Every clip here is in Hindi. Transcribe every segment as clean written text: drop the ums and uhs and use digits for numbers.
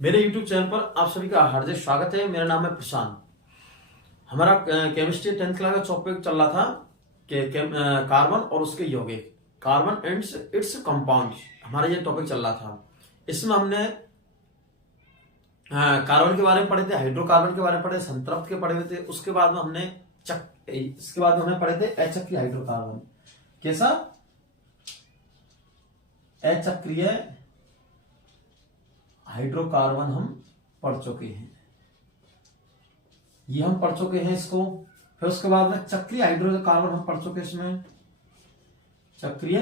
मेरे YouTube चैनल पर आप सभी का हार्दिक स्वागत है। मेरा नाम है प्रशांत। हमारा केमिस्ट्री 10th क्लास का टॉपिक चल रहा था कि कार्बन और उसके यौगिक, कार्बन एंड इट्स कंपाउंड, हमारा ये टॉपिक चल रहा था। इसमें हमने कार्बन के बारे में पढ़े थे, हाइड्रोकार्बन के बारे में पढ़े, संतृप्त के पढ़े हुए थे। उसके बाद में हमने पढ़े थे अचक्रीय हाइड्रोकार्बन। कैसा? अचक्रीय हाइड्रोकार्बन हम पढ़ चुके हैं, ये हम पढ़ चुके हैं इसको। फिर उसके बाद में चक्रीय हाइड्रोकार्बन हम पढ़ चुके हैं, इसमें चक्रीय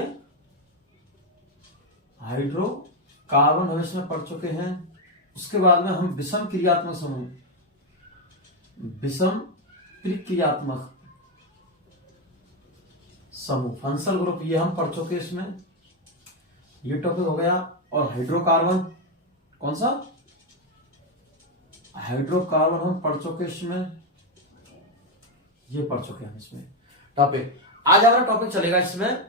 हाइड्रोकार्बन हम इसमें पढ़ चुके हैं। उसके बाद में हम विषम क्रियात्मक समूह, विषम क्रियात्मक समूह, फंक्शनल ग्रुप, ये हम पढ़ चुके हैं इसमें। ये टॉपिक हो गया। और हाइड्रोकार्बन, कौन सा हाइड्रोकार्बन हम पढ़ चुके इसमें, ये पढ़ चुके हम इसमें टॉपिक। आज हमारा टॉपिक चलेगा इसमें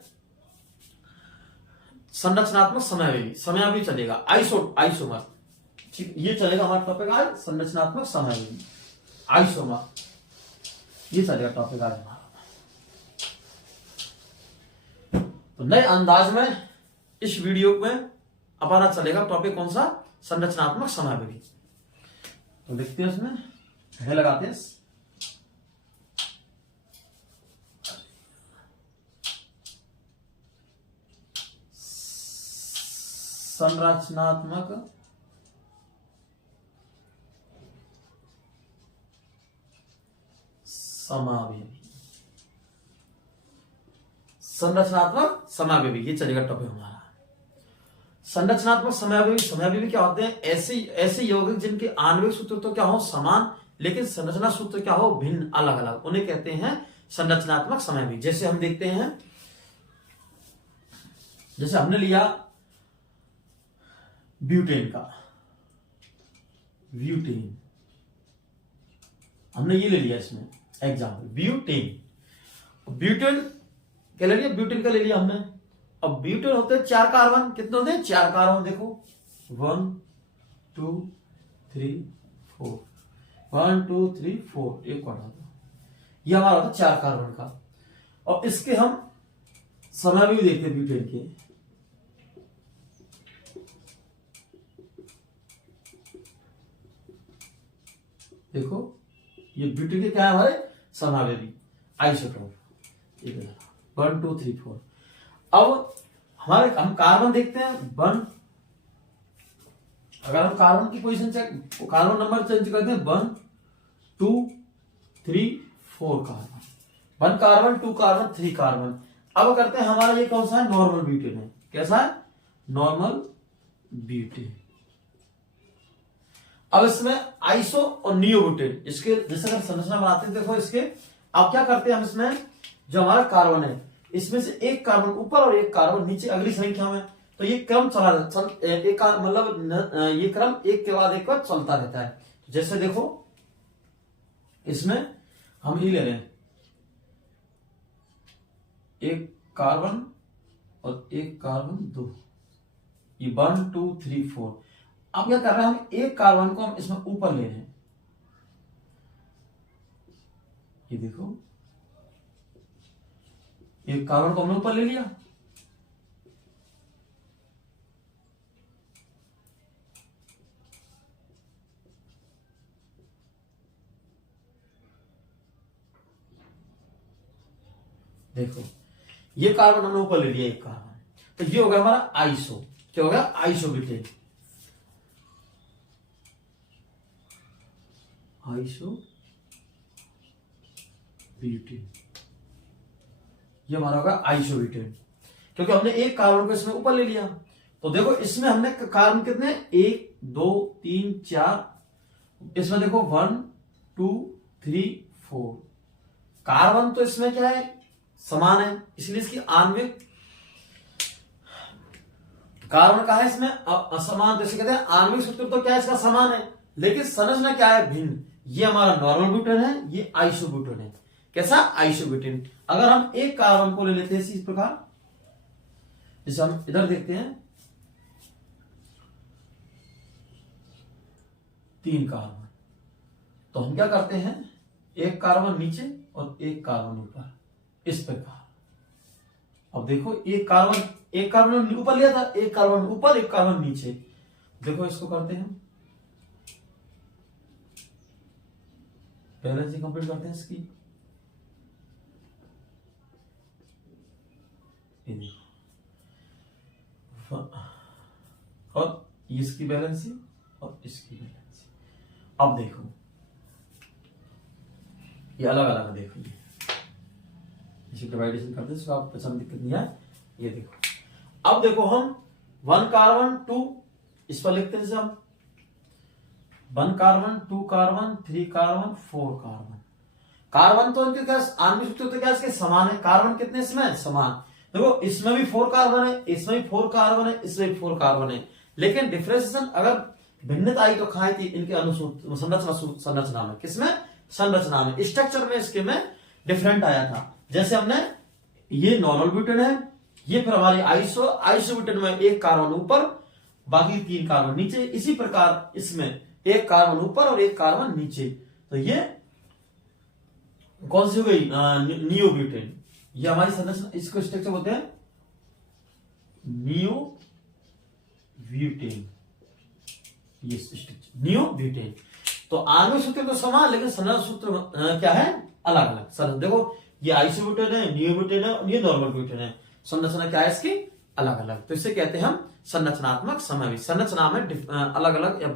संरचनात्मक समयावधि चलेगा, आइसोमर। ठीक, ये चलेगा हमारा टॉपिक आज, संरचनात्मक समयावधि, आइसोमर, ये चलेगा टॉपिक आज हमारा। तो नए अंदाज में इस वीडियो में हमारा चलेगा टॉपिक कौन सा? संरचनात्मक समयावधि। तो देखते हैं उसमें है, लगाते हैं संरचनात्मक समावेगी, संरचनात्मक समावेगी, ये चलेगा टॉपिक हमारा। संरचनात्मक समावेगी क्या होते हैं? ऐसे यौगिक जिनके आणविक सूत्र तो क्या हो समान, लेकिन संरचना सूत्र क्या हो भिन्न, अलग अलग, उन्हें कहते हैं संरचनात्मक समावेगी। जैसे हम देखते हैं, जैसे हमने लिया ब्यूटेन का, ब्यूटेन हमने ये ले लिया इसमें एग्जाम्पल, ब्यूटेन क्या ले लिया? ब्यूटेन का ले लिया हमने। अब ब्यूटेन होते हैं 4 कार्बन, कितने होते हैं? 4 कार्बन। देखो 1 2 3 4, 1 2 3 4, एक क्वाड्रेंट, ये हमारा होता है 4 कार्बन का। और इसके हम समय भी देखते हैं ब्यूटेन के। देखो ये ब्यूटेन के क्या है हमारे? समावेगी, आइसोटोप। 1 2 3 4। अब हम कार्बन देखते हैं 1, अगर हम कार्बन की position check, carbon number change करते हैं 1 2 3 4 कार्बन, 1 कार्बन 2 कार्बन 3 कार्बन। अब करते हैं हमारा ये कौन सा है? नॉर्मल ब्यूटेन है। कैसा है? Normal butane. अब इसमें आइसो और नियो ब्यूटेन, इसके जैसे अगर संरचना बनाते हैं, देखो इसके अब क्या करते हैं हम इसमें, जो हमारा कार्बन है इसमें से एक कार्बन ऊपर और एक कार्बन नीचे अगली संख्या में, तो ये क्रम मतलब ये क्रम एक के बाद एक बार चलता रहता है। जैसे देखो इसमें हम ये ले रहे हैं, एक कार्बन और एक कार्बन 2, ये 1 2 3 4। अब क्या कर रहे हैं, हम एक कार्बन को हम इसमें ऊपर ले रहे हैं, ये देखो एक कार्बन को हमने ऊपर ले लिया, देखो ये कार्बन हमने ऊपर ले लिया एक कार्बन, तो ये हो गया हमारा आइसो। क्या हो गया? आइसोब्यूटेन, आइसोब्यूटेन, ये हमारा होगा आइसोब्यूटेन, क्योंकि हमने एक कार्बन को इसमें ऊपर ले लिया। तो देखो इसमें हमने कार्बन कितने? 1 2 3 4, इसमें देखो 1 2 3 4 कार्बन, तो इसमें क्या है? समान है, इसलिए इसकी आणविक, कार्बन का है इसमें असमान, जैसे कहते हैं आणविक सूत्र तो क्या है इसका? समान है, लेकिन संरचना क्या है? भिन्न। ये हमारा नॉर्मल ब्यूटेन है, ये आइसोब्यूटेन है। कैसा? आइसोब्यूटेन। अगर हम एक कार्बन को ले लेते हैं इस प्रकार, जैसे हम इधर देखते हैं, 3 कार्बन। तो हम क्या करते हैं, एक कार्बन नीचे और एक कार्बन ऊपर, इस प्रकार। अब देखो एक कार्बन ऊपर लिया था, एक कार्बन ऊपर एक कार्बन नीचे। देखो इसको करते हैं, बैलेंसिंग कंप्लीट करते हैं इसकी। ये देखो, और इसकी बैलेंसिंग और इसकी बैलेंसिंग। अब देखो ये अलग अलग, देखो ये इसी डिवाइडेशन करते हैं, इसको आप पसंद दिक्कत नहीं है। ये देखो, अब देखो हम 1 कार्बन 2 इस पर लिखते हैं, जैसे हम 1 carbon 2 carbon 3 carbon 4 carbon. Carbon तो इनके क्या आणविक सूत्र तो क्या इसके समान है, कार्बन कितने इसमें समान। देखो इसमें भी 4 कार्बन है, इसमें भी 4 कार्बन है, इसमें भी 4 कार्बन है, लेकिन डिफरेंशिएशन अगर भिन्नता आई तो कहां थी, इनके अनुसूत्र संरचना में, किसमें, संरचना में, स्ट्रक्चर में इसके में डिफरेंट आया था। जैसे हमने ये नॉर्मल ब्यूटेन है, ये फिर हमारी आइसो ब्यूटेन में 1 कार्बन ऊपर बाकी 3 कार्बन नीचे, इसी प्रकार इसमें 1 कार्बन ऊपर और 1 कार्बन नीचे। तो ये कौन सी हो गई, नियो ब्यूटेन। ये हमारी संरचना, इसको स्ट्रक्चर बोलते हैं नियो ब्यूटेन, ये स्ट्रक्चर नियो ब्यूटेन। तो आणविक सूत्र तो समान, लेकिन संरचना सूत्र क्या है, अलग अलग। देखो ये आइसोब्यूटेन है, नियोब्यूटेन है, और ये नॉर्मल ब्यूटेन है, संरचना क्या है इसकी, अलग अलग। तो इसे कहते हैं हम संरचनात्मक समावेश। संरचना में अलग अलग या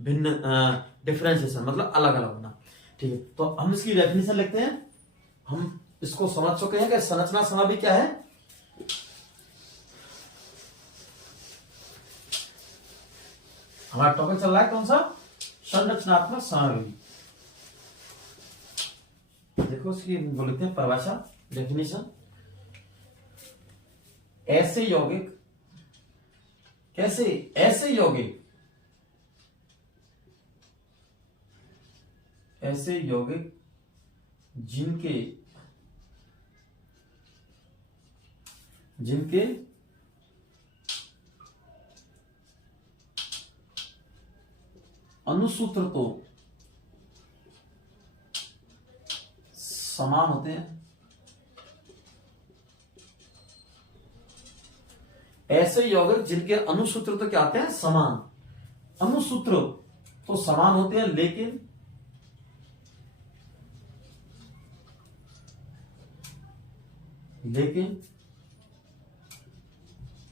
भिन्न डिफरेंशिएशन मतलब अलग अलग होना। ठीक है, तो हम इसकी डेफिनेशन लिखते हैं। हम इसको समझ चुके हैं कि संरचना समावेश क्या है। हमारा टॉपिक चल रहा है कौन सा, संरचनात्मक समावेश। देखो इसकी बोलते हैं परिभाषा, डेफिनेशन। ऐसे यौगिक, कैसे, ऐसे यौगिक, ऐसे यौगिक जिनके अनुसूत्र तो समान होते हैं, ऐसे यौगिक जिनके अनुसूत्र तो क्या होते हैं, समान। अनुसूत्र तो समान होते हैं, लेकिन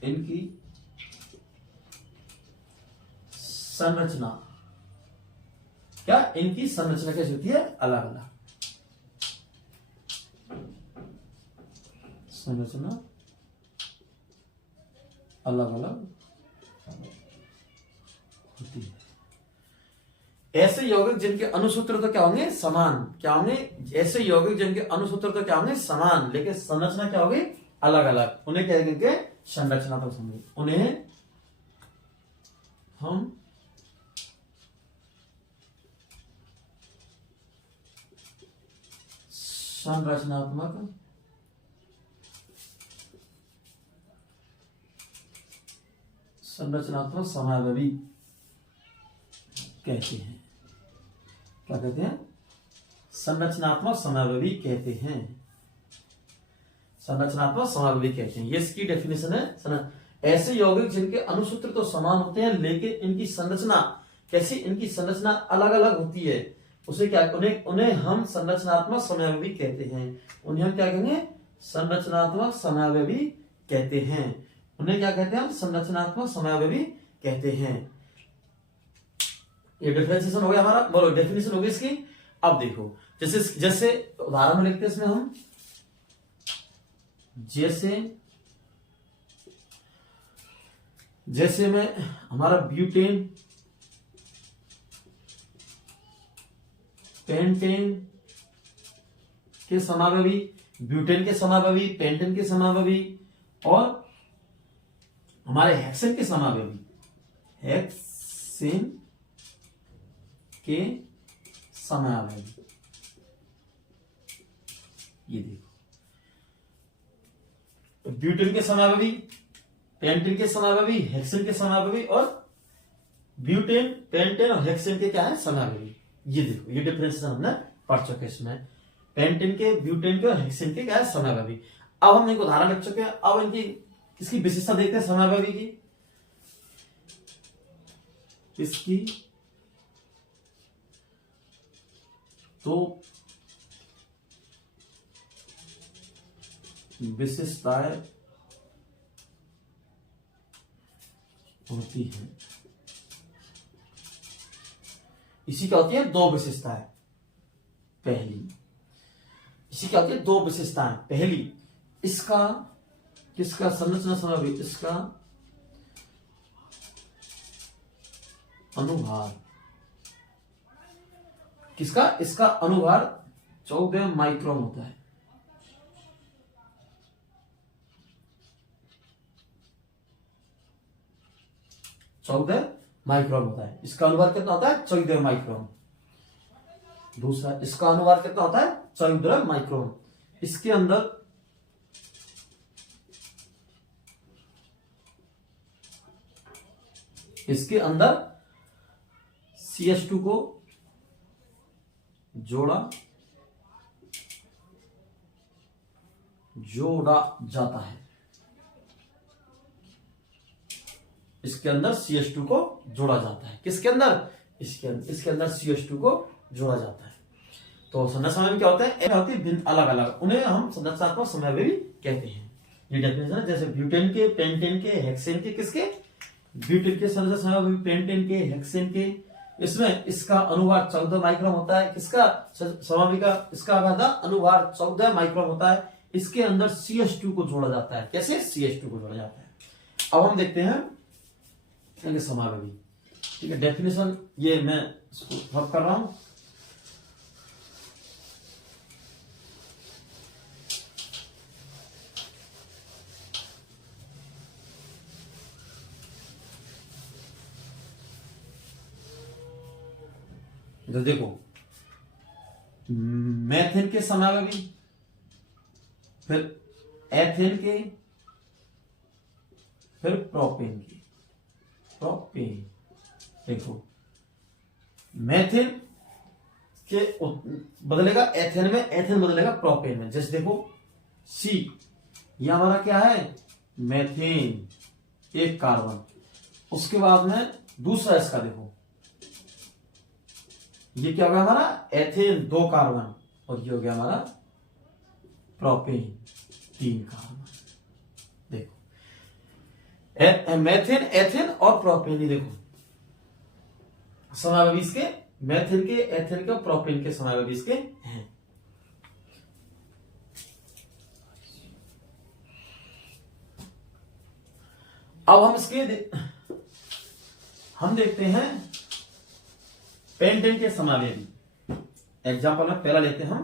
इनकी संरचना क्या, इनकी संरचना कैसी होती है, अलग अलग संरचना, अलग अलग होती है। ऐसे यौगिक जिनके अनुसूत्र तो क्या होंगे, समान, क्या होंगे, ऐसे यौगिक जिनके अनुसूत्र तो क्या होंगे, समान, लेकिन संरचना क्या होगी, अलग अलग। उन्हें क्या कहेंगे, संरचना तो समझे, उन्हें हम संरचनात्मक समावेशी कहते हैं। क्या कहते हैं, संरचनात्मक समावेशी कहते हैं, संरचनात्मक समावेशी कहते हैं। ये इसकी डेफिनेशन है। ऐसे यौगिक जिनके अनुसूत्र तो समान होते हैं, लेकिन इनकी संरचना कैसी, इनकी संरचना अलग अलग होती है, उसे क्या, उन्हें हम संरचनात्मक समावेशी कहते हैं। उन्हें हम क्या कहेंगे, संरचनात्मक समावेशी कहते हैं। उन्हें क्या कहते हैं, हम संरचनात्मक समावेशी कहते हैं। ये डिफरेंशिएशन हो गया हमारा, बोलो डेफिनेशन हो गई इसकी। अब देखो जैसे उदाहरण में लिखते हैं इसमें हम, जैसे में हमारा ब्यूटेन, पेंटेन के समावेशी, ब्यूटेन के समावेशी, पेंटेन के समावेशी, और हमारे हेक्सेन के समावेशी, हेक्सेन के समावेशी। ये देखो ब्यूटेन के समावेशी, पेंटेन के समावेशी, हेक्सेन के समावेशी और ब्यूटेन, पेंटेन और हेक्सेन के क्या है समावेवी। ये देखो ये डिफरेंस हमने पढ़ चुके इसमें, पेंटेन के, ब्यूटेन के और हेक्सेन के क्या है समावेवी। अब हम एक उदाहरण लिख चुके हैं, अब इनकी इसकी विशेषता देखते हैं समावेवी की। इसकी तो विशेषताएं होती है, इसी क्या होती है दो विशेषताएं। पहली इसी क्या होती है दो विशेषताएं, पहली इसका किसका संरचना समावेश, इसका अनुभार, किसका, इसका अनुभार 14 माइक्रोन होता है। माइक्रोन होता है, इसका अनुभार कितना होता है 14 माइक्रोन। दूसरा इसका अनुभार कितना होता है 14 माइक्रोन। इसके अंदर CH2 को जोड़ा जाता है, इसके अंदर CH2 को जोड़ा जाता है, किसके अंदर, इसके अंदर CH2 को जोड़ा जाता है। तो संरचना में क्या होता है, होती है भिन्न अलग अलग, उन्हें हम संरचनात्मक समावेवी कहते हैं। ये डेफिनेशन है, जैसे ब्यूटेन के, पेंटेन के, हेक्सेन के, किसके, ब्यूटेन के संरचना समावेवी, पेंटेन के, हेक्सेन के, इसमें इसका अनुभार 14 माइक्रोन होता है, किसका समावेवी का, इसका अनुभार 14 माइक्रोन होता है। इसके अंदर CH2 को जोड़ा जाता है, कैसे CH2 को जोड़ा जाता है। अब हम देखते हैं समावेवी, ठीक है। डेफिनेशन ये मैं इसको कर रहा हूं, तो देखो मेथेन के समावेवी, फिर एथेन के, फिर प्रोपेन के, देखो मेथेन के बदलेगा एथेन में, एथेन बदलेगा प्रोपेन में। जैसे देखो C, यह हमारा क्या है मेथेन, एक कार्बन, उसके बाद में दूसरा इसका देखो ये क्या हो गया हमारा एथेन 2 कार्बन, और ये हो गया हमारा प्रोपेन 3 कार्बन। देखो मेथेन, एथेन और प्रोपेन, देखो समावेवी इसके मेथेन के, एथेन के और प्रोपेन के समावेवी इसके हैं। अब हम हम देखते हैं पेंटेन के समावेवी। एग्जाम्पल में पहला लेते हैं हम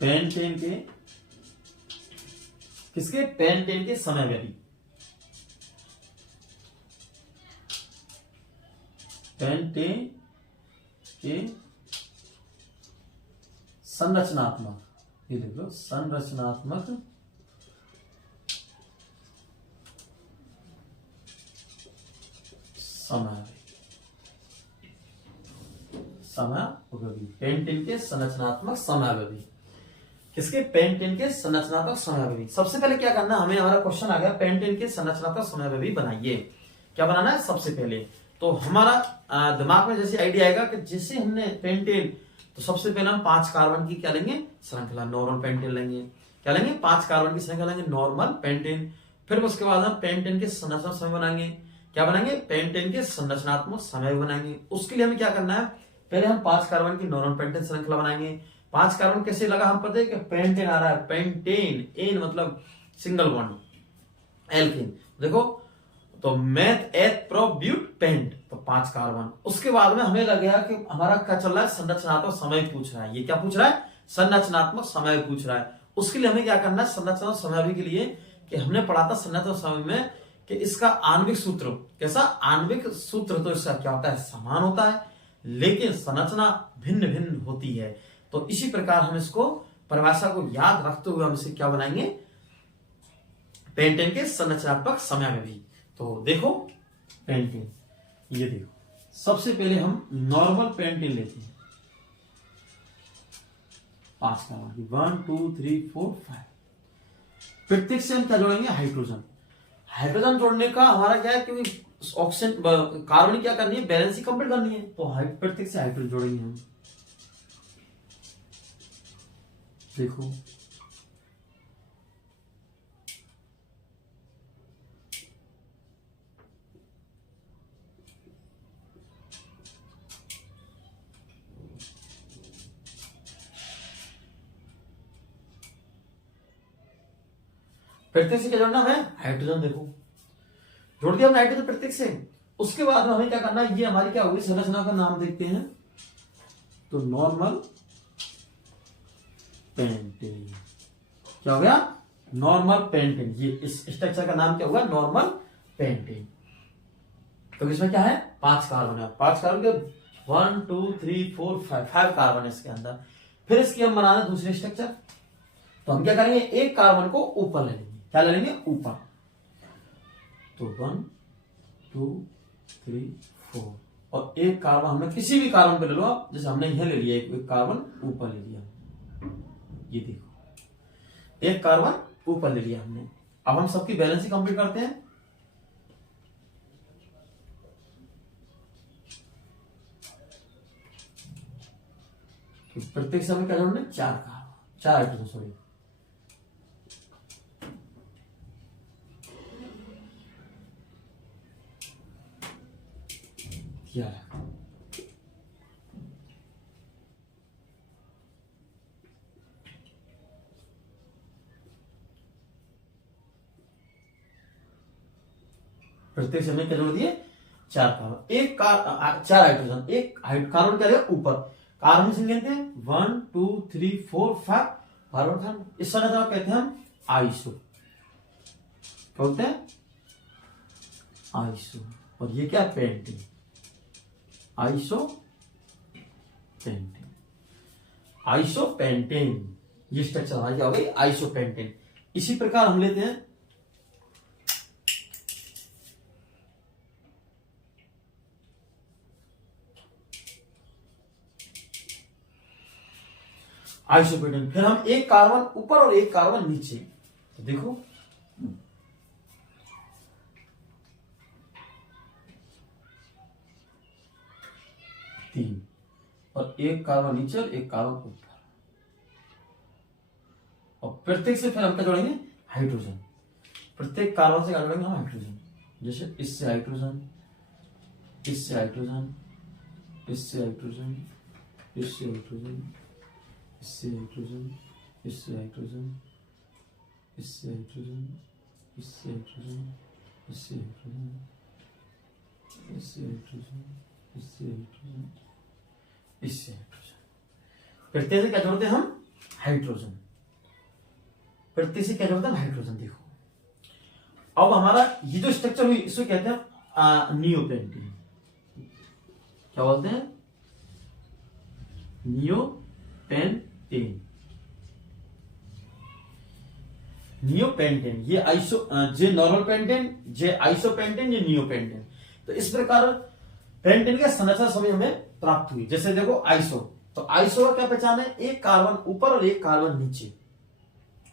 पेंटेन के, किसके, पेंटेन के समावेवी। पेंटेन के संरचनात्मक, ये देखो संरचनात्मक समावेवी, पेंटेन के संरचनात्मक समावेवी, किसके, पेंटेन के संरचनात्मक समावेवी। सबसे पहले क्या करना, हमें हमारा क्वेश्चन आ गया पेंटेन के संरचनात्मक समावेवी बनाइए। क्या बनाना है सबसे पहले, तो हमारा दिमाग में जैसे आइडिया आएगा कि जैसे हमने पेंटेन, तो सबसे पहले हम 5 कार्बन की क्या लेंगे श्रृंखला, नॉर्मल पेंटेन लेंगे। क्या लेंगे 5 कार्बन की श्रृंखला लेंगे, नॉर्मल पेंटेन। फिर उसके बाद हम पेंटेन के संरचनात्मक समावेवी बनाएंगे। क्या बनाएंगे, पेंटेन के संरचनात्मक समावेवी बनाएंगे। उसके लिए हमें क्या करना है, पहले हम 5 कार्बन की नॉर्मल पेंटेन श्रृंखला बनाएंगे। 5 कार्बन कैसे लगा, हम पता है कि पेंटेन आ रहा है, पेंटेन, एन मतलब सिंगल बॉन्ड, एल्केन। देखो तो मेथ, एथ, प्रो, ब्यूट, पेंट, तो 5 कार्बन। उसके बाद में हमें लग गया कि हमारा क्या चल रहा है, संरचनात्मक समय पूछ रहा है। ये क्या पूछ रहा है, संरचनात्मक समय पूछ रहा है। उसके लिए हमें क्या करना है, संरचनात्मक समय के लिए कि हमने पढ़ा था संरचनात्मक समय में कि इसका आणविक सूत्र, कैसा आणविक सूत्र, तो इसका क्या होता है समान होता है, लेकिन संरचना भिन्न भिन्न होती है। तो इसी प्रकार हम इसको परिभाषा को याद रखते हुए हम इसे क्या बनाएंगे, पेंटेन के संरचनात्मक समावेवी। तो देखो पेंटेन, ये देखो सबसे पहले हम नॉर्मल पेंटेन लेते हैं 5 कार्बन की 1 2 3 4 5। प्रत्येक से हम क्या जोड़ेंगे हाइड्रोजन। हाइड्रोजन जोड़ने का हमारा क्या है, क्योंकि ऑक्सीजन कार्बन क्या करनी है, बैलेंस ही कंप्लीट करनी है, तो प्रत्येक से हाइड्रोजन जोड़ेंगे हम। देखो प्रत्येक से क्या जोड़ना है, हाइड्रोजन। देखो जोड़ दिया हमने हाइड्रोजन प्रत्येक से। उसके बाद में हमें क्या करना है, ये हमारी क्या होगी संरचना का नाम देखते हैं, तो नॉर्मल पेंटेन। क्या हो गया, नॉर्मल पेंटेन। ये इस स्ट्रक्चर का नाम क्या होगा, नॉर्मल पेंटेन। तो इसमें क्या है 5 कार्बन है, 5 कार्बन के 1 2 3 4 5 कार्बन है इसके अंदर। फिर इसकी हम बना रहे दूसरे स्ट्रक्चर, तो हम क्या करेंगे, एक कार्बन को ऊपर ले लेंगे। क्या ले लेंगे, ऊपर। तो 1 2 3 4 और एक कार्बन हमने किसी भी कार्बन पे ले लो आप, जैसे हमने यह ले लिया एक कार्बन ऊपर ले लिया। ये देखो एक कार्बन ऊपर ले लिया हमने। अब हम सबकी बैलेंस ही कंप्लीट करते हैं। तो प्रत्येक समय क्या जोड़ने, 4 कार्बन, 4 हाइड्रोजन, सॉरी। प्रत्येक समय क्या जोड़ दिए, 4 कार्बन, 4 हाइड्रोजन, एक कार्बन क्या रहेगा ऊपर। कार्बन से लेते हैं 1 2 3 4 5 कार्बन। इस संरचना को कहते हैं हम आइसो। क्या बोलते हैं, आइसो। और ये क्या, pentane, iso pentane, iso pentane. ये स्ट्रक्चर हमारी क्या हो गई, आइसो पेंटेन। इसी प्रकार हम लेते हैं आइसोपेंटेन। फिर हम एक कार्बन ऊपर और एक कार्बन नीचे। तो देखो तीन, और एक कार्बन नीचे और एक कार्बन ऊपर। और प्रत्येक से फिर हम क्या जोड़ेंगे, हाइड्रोजन। प्रत्येक कार्बन से क्या जोड़ेंगे हम, हाइड्रोजन। जैसे इससे हाइड्रोजन, इससे हाइड्रोजन, इससे हाइड्रोजन, इससे हाइड्रोजन, इससे हाइड्रोजन, इससे हाइड्रोजन, इससे हाइड्रोजन, इससे हाइड्रोजन, इससे हाइड्रोजन, इससे हाइड्रोजन, इससे हाइड्रोजन, इससे हाइड्रोजन। प्रत्येक से क्या जोड़ते हैं हम, हाइड्रोजन। प्रत्येक से क्या जोड़ते हैं, हाइड्रोजन। देखो अब हमारा ये जो स्ट्रक्चर हुई इसको कहते हैं नियोपेंटेन। क्या बोलते हैं, नियोपेंटेन। नियोपेंटेन, ये जे नॉर्मल पेंटेन, जे आइसोपेंटेन, ये नियोपेंटेन। तो इस प्रकार पेंटेन का संरचना सभी हमें प्राप्त हुई। जैसे देखो आइसो, तो आइसो का क्या पहचान है, एक कार्बन ऊपर और एक कार्बन नीचे,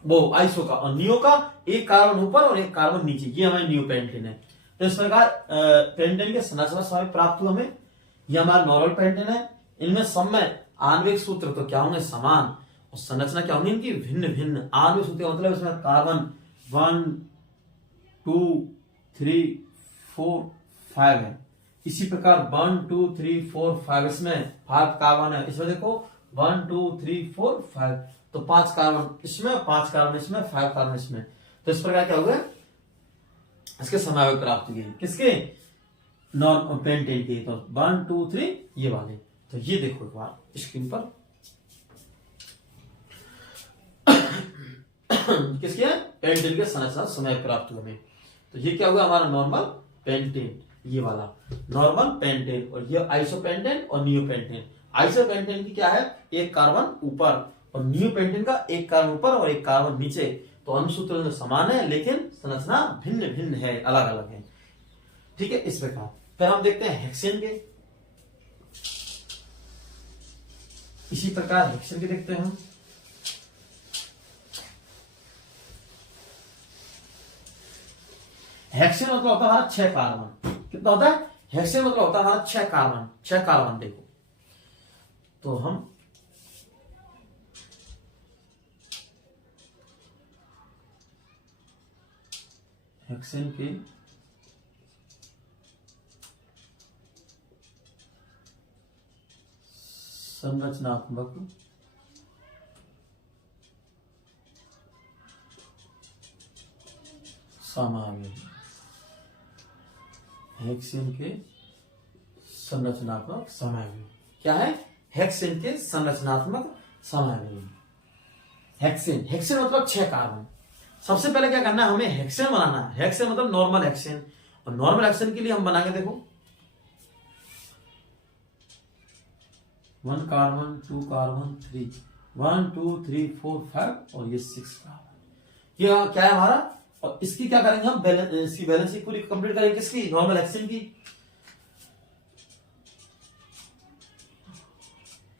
वो आइसो का। और नियो का एक कार्बन ऊपर और एक कार्बन नीचे, ये हमारे नियोपेंटेन है। तो इस प्रकार पेंटेन के संरचना सभी प्राप्त हुई हमें। ये हमारा नॉर्मल पेंटेन है। इनमें सब में आणविक सूत्र तो क्या होंगे, समान, और संरचना क्या होंगी इनकी, भिन्न भिन्न। आणविक सूत्र मतलब इसमें कार्बन 1 2 3 4 5 है। इसी प्रकार 1 2 3 4 5, इसमें 5 कार्बन है। इसमें देखो 1 2 3 4 5, तो 5 कार्बन इसमें, 5 कार्बन इसमें, 5 कार्बन इसमें। तो इस प्रकार क्या होगा, इसके समावेश प्राप्त हुई। किसके, नॉन पेंटेन के। तो 1 2 3 ये वाले। तो ये देखो एक बार स्क्रीन पर किसके, पेंटेन के संरचना समय प्राप्त हुए हमें। तो ये क्या हुआ हमारा नॉर्मल पेंटेन, ये वाला नॉर्मल पेंटेन। और ये आइसोपेंटेन और नियोपेंटेन। आइसोपेंटेन की क्या है, एक कार्बन ऊपर, और नियोपेंटेन का एक कार्बन ऊपर और एक कार्बन नीचे। तो अनुसूत्र समान है लेकिन संरचना भिन्न भिन्न है, अलग अलग है। ठीक है, इस प्रकार फिर हम देखते हैं हेक्सेन के, इसी प्रकार हेक्सेन के देखते हैं हम। हेक्सेन मतलब होता है हमारा 6 कार्बन। कितना होता है? हेक्सेन मतलब होता है हमारा 6 कार्बन। 6 कार्बन देखो, तो हम हेक्सेन के संरचनात्मक समावेश, हेक्सेन के संरचनात्मक समावेश क्या है? हेक्सेन के संरचनात्मक समावेश। हेक्सेन, हेक्सेन मतलब 6 कार्बन। सबसे पहले क्या करना है, हमें हेक्सेन बनाना है। हेक्सेन मतलब नॉर्मल हेक्सेन, और नॉर्मल हेक्सेन के लिए हम बनाएंगे देखो 1 कार्बन 2 कार्बन 3, 1 2 3 4 5 और ये 6 कार्बन। ये क्या है हमारा, और इसकी क्या करेंगे हम, इसकी बैलेंस पूरी कंप्लीट करेंगे किसकी, नॉर्मल हेक्सेन की।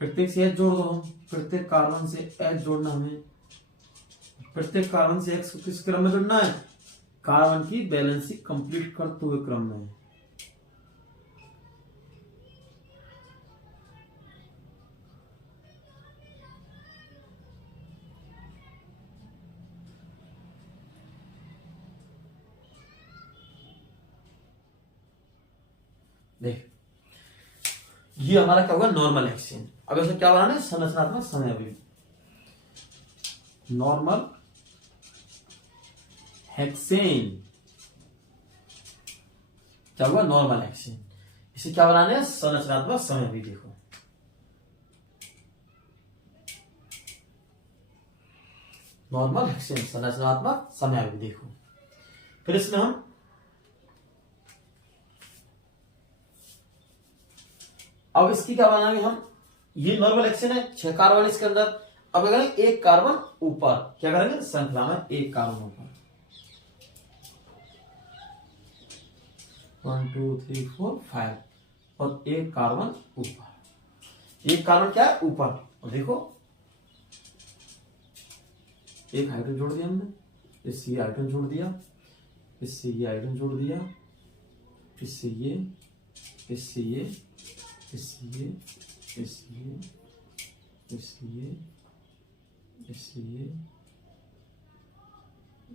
प्रत्येक से एच जोड़ दो हम, प्रत्येक कार्बन से एच जोड़ना हमें, प्रत्येक कार्बन से एक्स को किस क्रम में जोड़ना है, कार्बन की बैलेंस कंप्लीट करते हुए क्रम में। देख, ये हमारा क्या होगा, नॉर्मल हेक्सेन। अब ऐसे क्या बनाना है, संरचनात्मक समावेश। नॉर्मल हेक्सेन क्या हुआ, नॉर्मल हेक्सेन। इसे क्या बनाना है, संरचनात्मक समावेश। देखो नॉर्मल हेक्सेन संरचनात्मक समावेश। देखो फिर इसमें हम अब इसकी क्या बनाएंगे हम, ये नॉर्मल हेक्सेन है, 6 कार्बन इसके अंदर। अब करेंगे 1 कार्बन ऊपर, क्या करेंगे, श्रृंखला में 1 कार्बन ऊपर, 1 2 3 4 5 और 1 कार्बन ऊपर। 1 कार्बन क्या है, ऊपर। और देखो 1 हाइड्रोजन जोड़ दिया हमने, इससे ये हाइड्रोजन जोड़ दिया, इससे ये हाइड्रोजन जोड़ दिया, इससे ये, इससे ये, इससे ये, इससे ये, इससे ये, इससे ये,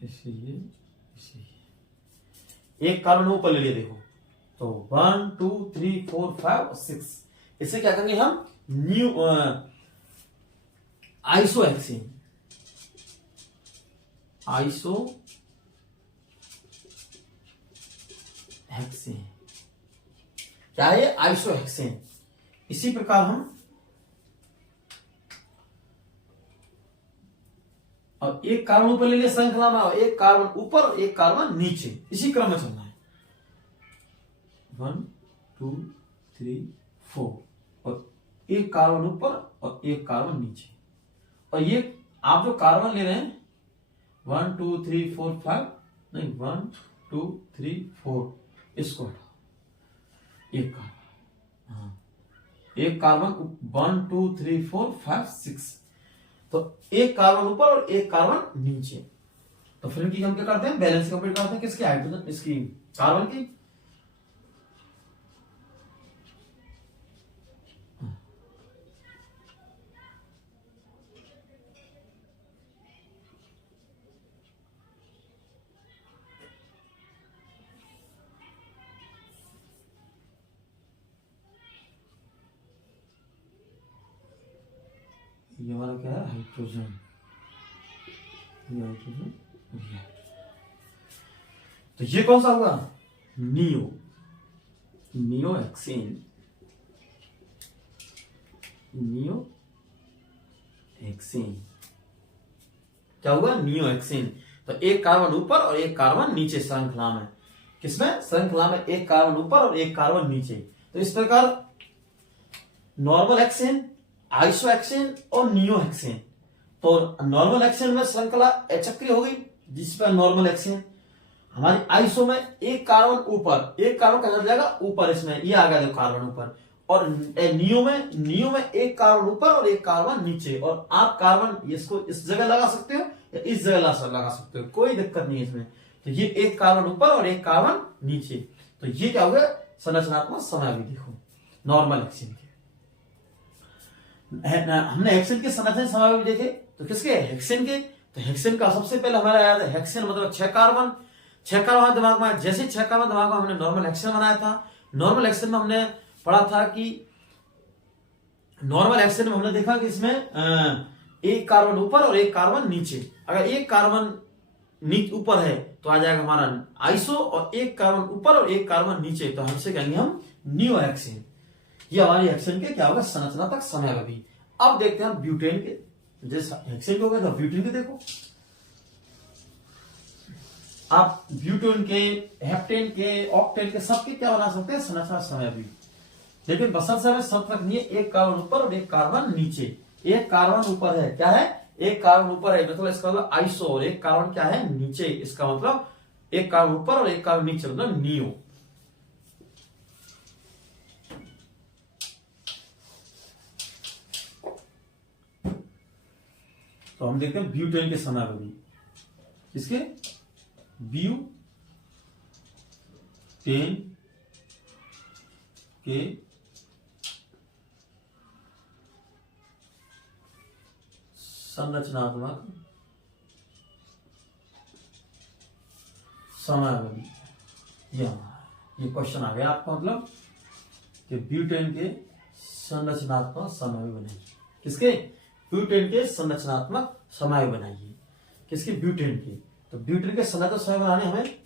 इससे ये, इससे ये। 1 कार्बन ऊपर ले लिया देखो, तो 1 2 3 4 5 और 6। इसे क्या करेंगे हम, new iso hexane. Iso hexane क्या है, आइसो हेक्सेन। इसी प्रकार हम और 1 कार्बन ऊपर ले लिया श्रृंखला में, और 1 कार्बन ऊपर और 1 कार्बन नीचे, इसी क्रम में चलना है। 1 2 3 4 और 1 कार्बन ऊपर और 1 कार्बन नीचे। और ये आप जो कार्बन ले रहे हैं 1 2 3 4 5 नहीं, 1 2 3 4, इसको हटाओ, 1 कार्बन, हाँ 1 कार्बन 1 2 3 4 5 6, तो 1 कार्बन ऊपर और 1 कार्बन नीचे। तो फिर की हम क्या करते हैं, बैलेंस कंप्लीट करते हैं किसकी, हाइड्रोजन, इसकी कार्बन की। ये हमारा क्या है, हाइड्रोजन, ये हाइड्रोजन, ये। तो ये कौन सा हुआ, neo, neo hexane, neo hexane क्या हुआ, नियो हेक्सेन। तो 1 कार्बन ऊपर और 1 कार्बन नीचे श्रृंखला में, किसमें, श्रृंखला में 1 कार्बन ऊपर और 1 कार्बन नीचे। तो इस प्रकार नॉर्मल हेक्सेन, आइसो हेक्सेन और नियो हेक्सेन। तो नॉर्मल हेक्सेन में श्रृंखला चक्रीय हो गई, जिस पर नॉर्मल हेक्सेन, हमारी आइसो में एक कार्बन ऊपर, एक कार्बन कहा जाएगा ऊपर, इसमें ये आ गया देखो कार्बन ऊपर, और नियो में एक कार्बन ऊपर और एक कार्बन नीचे, और आप कार्बन इसको इस जगह लगा सकते हो या इस जगह लगा सकते हो, कोई दिक्कत नहीं है इसमें। तो ये एक कार्बन ऊपर और एक कार्बन नीचे, तो ये क्या हो गया संरचनात्मक समावि। देखो नॉर्मल हेक्सेन के, हमने हेक्सेन के संरचना समावि देखे, तो किसके हेक्सेन के, तो हेक्सेन का सबसे पहले हमारा याद है हेक्सेन मतलब 6 कार्बन, 6 कार्बन दिमाग में, जैसे 6 कार्बन दिमाग में हमने नॉर्मल हेक्सेन बनाया था। नॉर्मल हेक्सेन में हमने पढ़ा था कि नॉर्मल हेक्सेन में हमने देखा कि इसमें एक कार्बन ऊपर और एक कार्बन नीचे, अगर एक कार्बन ऊपर है तो आ जाएगा हमारा आइसो, और एक कार्बन ऊपर और एक कार्बन नीचे तो हमसे कहेंगे हम नियो हेक्सेन। ये हमारी हेक्सेन के क्या होगा संरचनात्मक समावि। अब देखते हैं ब्यूटेन के, जैसे हेक्सेन के हो गया तो ब्यूटेन के देखो, आप ब्यूटेन के, हेप्टेन के, ऑक्टेन के सबके क्या बना सकते हैं संरचना समावि। लेकिन बसंत समय शर्त रखनी है एक कार्बन ऊपर और एक कार्बन नीचे। एक कार्बन ऊपर है, क्या है एक कार्बन ऊपर है मतलब इसका मतलब आइसो, और एक कार्बन क्या है नीचे, इसका मतलब एक कार्बन ऊपर और एक कार्बन नीचे मतलब नियो। तो हम देखते हैं ब्यूटेन के समावि, किसके ब्यूटेन के संरचनात्मक समावि। ये क्वेश्चन आ गया आपका, मतलब कि ब्यूटेन के संरचनात्मक समावि बनाइए, किसके ब्यूटेन के संरचनात्मक समावि बनाइए, किसके ब्यूटेन के। तो ब्यूटेन के संरचनात्मक समावि बनाने हमें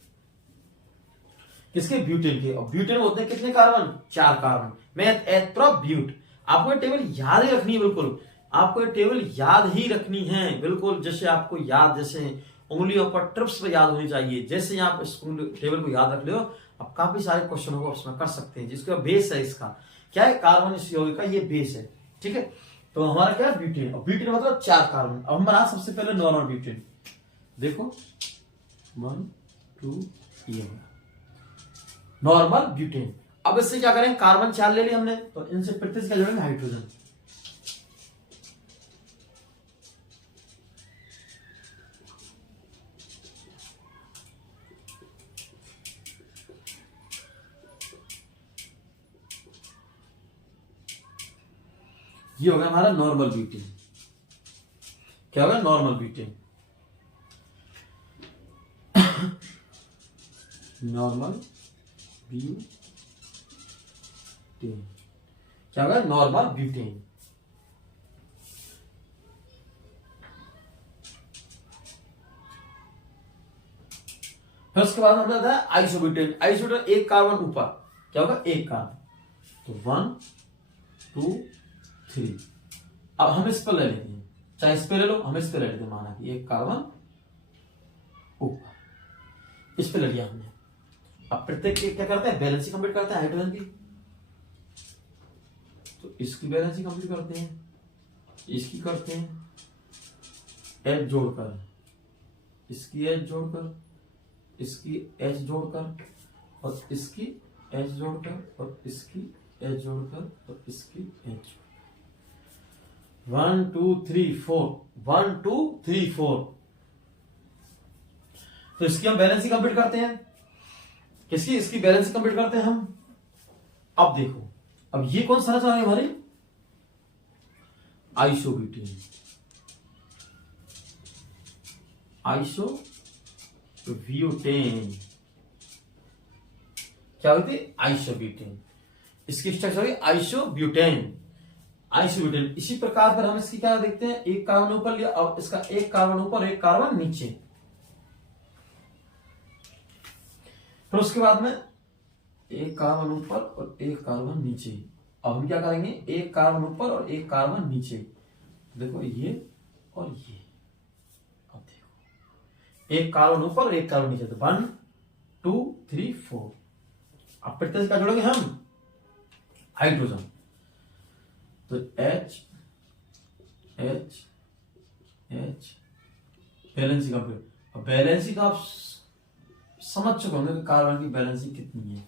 किसके ब्यूटेन के, और ब्यूटेन होते हैं कितने कार्बन 4 कार्बन। मैं ब्यूट, आपको ये टेबल याद ही रखनी है, बिल्कुल आपको ये टेबल याद ही रखनी है, बिल्कुल जैसे आपको याद, जैसे उंगलियों पर ट्रिप्स पे याद होनी चाहिए, जैसे आप इस टेबल को याद रख लो, अब काफी सारे क्वेश्चन को उसमें कर सकते हैं, जिसका बेस है इसका क्या है कार्बन इस यौगिक का, ये बेस है, ठीक है। तो हमारा क्या है ब्यूटेन, और ब्यूटेन मतलब 4 कार्बन। अब हम बना सबसे पहले नॉर्मल ब्यूटेन, देखो 1 2 ये नॉर्मल ब्यूटेन। अब इससे क्या करें, कार्बन 4 ले लिया हमने, तो इनसे प्रत्येक क्या जोड़ेंगे हाइड्रोजन, ये होगा हमारा नॉर्मल ब्यूटेन। क्या होगा नॉर्मल ब्यूटेन, नॉर्मल ब्यूटेन, क्या होगा नॉर्मल ब्यूटेन। फिर उसके बाद हम बताया आइसोब्यूटेन, आइसोब्यूटेन एक कार्बन ऊपर, क्या होगा एक कार्बन, तो 1 2 3। अब हम इस पर ले लेते हैं, चाहे इस पे ले लो, हम इस पे ले लेते हैं, माना कि एक कार्बन ऊपर, इस पे ले लिया हमने। अब प्रत्येक क्या करते हैं बैलेंस कंप्लीट करते हैं हाइड्रोजन की, तो इसकी बैलेंस कंप्लीट करते हैं, इसकी करते हैं एच जोड़कर, इसकी एच जोड़कर, इसकी एच जोड़कर, और इसकी एच जोड़कर, और इसकी एच जोड़कर, और इसकी एच जोड़कर, 1 2 3 4, 1 2 3 4। तो इसकी हम बैलेंस कंप्लीट करते हैं, किसकी इसकी बैलेंस कंप्लीट करते हैं हम। अब देखो, अब ये कौन सा संरचना है हमारी आइसोब्यूटेन, आइसोब्यूटेन क्या होती है आइसोब्यूटेन, इसकी स्ट्रक्चर होगी आइसोब्यूटेन, आइसोब्यूटेन। इसी प्रकार पर हम इसकी क्या देखते हैं, एक कार्बन ऊपर लिया, अब इसका एक कार्बन ऊपर एक कार्बन नीचे, फिर उसके बाद में एक कार्बन ऊपर और एक कार्बन नीचे। अब हम क्या करेंगे, एक कार्बन ऊपर और एक कार्बन नीचे, देखो ये और ये, अब देखो एक कार्बन ऊपर और एक कार्बन नीचे, तो 1 2 3 4। अब प्रत्येक क्या जोड़ेंगे हम हाइड्रोजन, तो H H H balancing complete. अब बैलेंसिंग आप समझ चुके होंगे कि कार्बन की बैलेंसिंग कितनी है,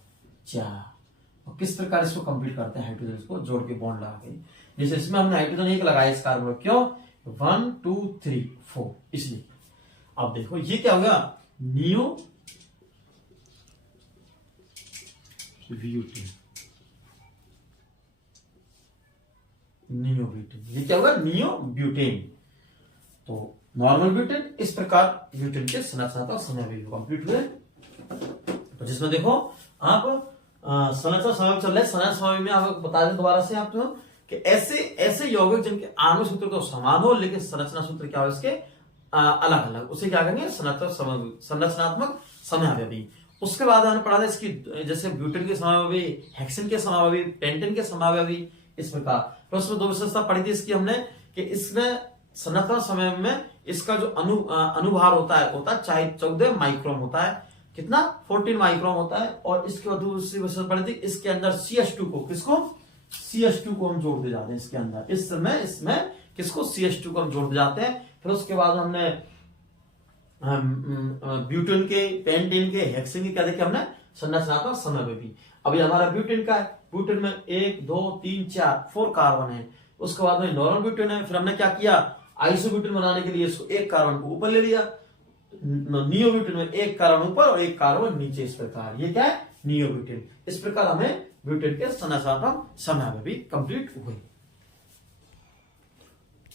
4। और किस प्रकार इसको कंप्लीट करते हैं हाइड्रोजन को जोड़ के बॉन्ड लगा के। जैसे इसमें हमने हाइड्रोजन एक लगाया इस कार्बन, क्यों 1 2 3 4 इसलिए। अब देखो ये क्या होगा, नियो ब्यूटेन, नियो ब्यूटेन, ये क्या होगा नियो ब्यूटेन। तो नॉर्मल ब्यूटेन, इस प्रकार ब्यूटेन के संरचनात्मक समय भी कंप्लीट हुए। तो जिसमें देखो आप संरचना समय चल रहे हैं, संरचना समय में आप बता दें दोबारा से आप तो कि ऐसे ऐसे यौगिक जिनके आणविक सूत्र तो समान हो लेकिन संरचना सूत्र क्या हो इसके अलग अलग, उसे क्या कहेंगे संरचनात्मक समयावधि। उसके बाद हमने पढ़ा था इसकी, जैसे ब्यूटेन के समावयवी, हेक्सेन के समावयवी, पेंटेन के समावयवी, इस प्रकार। तो उसमें 2 विशेषता पढ़ी थी इसकी हमने कि इसमें संरचना समय में इसका जो अनुभार होता है 14 माइक्रोन होता है, कितना 14 माइक्रोन होता है। और इसके बाद दूसरी विशेषता पढ़ी थी, इसके अंदर CH2 को, किसको CH2 को हम जोड़ते जाते हैं इसके अंदर, इस समय इसमें किसको CH2 को हम जोड़ते जाते हैं। फिर उसके बाद हमने ब्यूटेन के, पेंटेन के, हेक्सेन के क्या देखे हमने संरचनात्मक समय में भी। अभी हमारा ब्यूटेन का है, ब्यूटेन में 1 2 3 4 कार्बन है। उसके बाद में नॉर्मल ब्यूटेन है, फिर हमने क्या किया आइसोब्यूटेन बनाने के लिए इसको एक कार्बन को ऊपर ले लिया, नियो ब्यूटेन में एक कार्बन ऊपर और एक कार्बन नीचे, इस प्रकार ये क्या है नियो ब्यूटेन। इस प्रकार हमें ब्यूटेन के संरचनात्मक समय में भी कंप्लीट हुए।